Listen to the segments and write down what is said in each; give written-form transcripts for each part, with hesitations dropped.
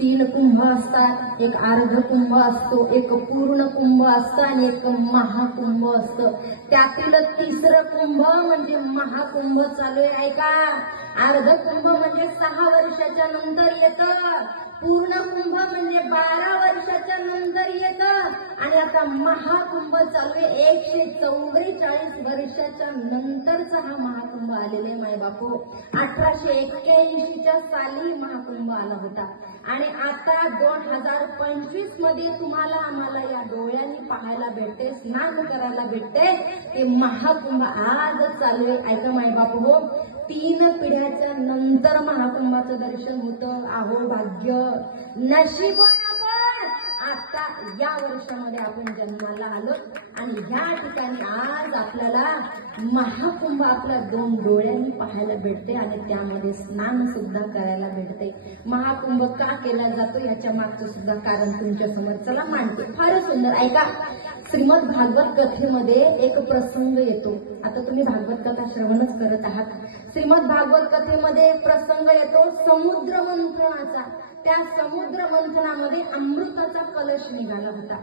तीन कुंभ असतात, एक अर्ध कुंभ असतो, एक पूर्ण कुंभ असतं आणि एक महाकुंभ असतं. त्यातील तिसरं कुंभ म्हणजे महाकुंभ चालू आहे. ऐका, अर्ध कुंभ म्हणजे 6 वर्षाच्या नंतर येतं, पूर्ण कुंभ म्हणजे 12 वर्षाच्या नंतर येतं आणि आता महाकुंभ चालू आहे. 144 वर्षाच्या नंतरचा हा महाकुंभ आलेला आहे. माय बापू, 1881च्या साली महाकुंभ आला होता आणि आता 2025 मध्ये तुम्हाला आम्हाला या डोळ्यांनी पाहायला भेटते, स्नान करायला भेटते. ते महाकुंभ आज चालू आहे. ऐका माय बापू, 3 पिढ्याच्या नंतर महाकुंभाचं दर्शन होतं. अहो भाग्य, नशीबवान आपण आता या वर्षामध्ये आपण जन्माला आलो आणि ह्या ठिकाणी आज आपल्याला महाकुंभ आपल्या 2 डोळ्यांनी पाहायला भेटते आणि त्यामध्ये स्नान सुद्धा करायला भेटते. महाकुंभ का केला जातो याच्या मागचं सुद्धा कारण तुमच्या समोर चला मांडते. फारच सुंदर. ऐका, श्रीमद भागवत कथेमध्ये एक प्रसंग येतो. आता तुम्ही भागवत कथा श्रवणच करत आहात. श्रीमद भागवत कथेमध्ये एक प्रसंग येतो समुद्र मंथनाचा. त्या समुद्र मंथनामध्ये अमृताचा कलश निघाला होता.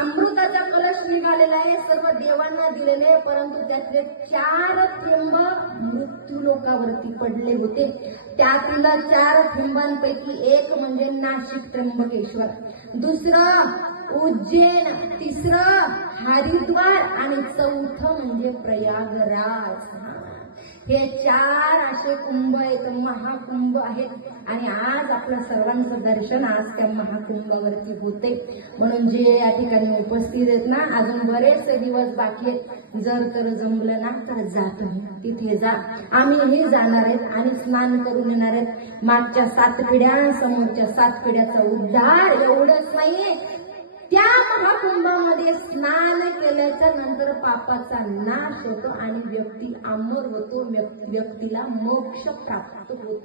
अमृताचा कलश निघालेला आहे, सर्व देवांना दिलेले, परंतु त्यातले 4 थेंब मृत्यू लोकावरती पडले होते. त्यातील 4 थेंबांपैकी एक म्हणजे नाशिक त्र्यंबकेश्वर, दुसरं उज्जैन, तिसरं हरिद्वार आणि चौथं म्हणजे प्रयागराज. हे 4 असे कुंभ आहेत, महाकुंभ आहेत आणि आज आपल्या सर्वांचं दर्शन आज त्या महाकुंभावरती होते. म्हणून जे या ठिकाणी उपस्थित आहेत ना, अजून बरेचसे दिवस बाकी आहेत. जर तर जमलं ना तर जा, तुम्ही तिथे जा, आम्हीही जाणार आहेत आणि स्नान करून येणार आहेत. मागच्या 7 पिढ्या, समोरच्या 7 पिढ्याचा उद्धार. एवढंच नाही, त्या महाकुंभामध्ये स्नान केल्याच्या नंतर पापाचा नाश होतो आणि व्यक्ती अमर होतो, व्यक्तीला मोक्ष प्राप्त होतो.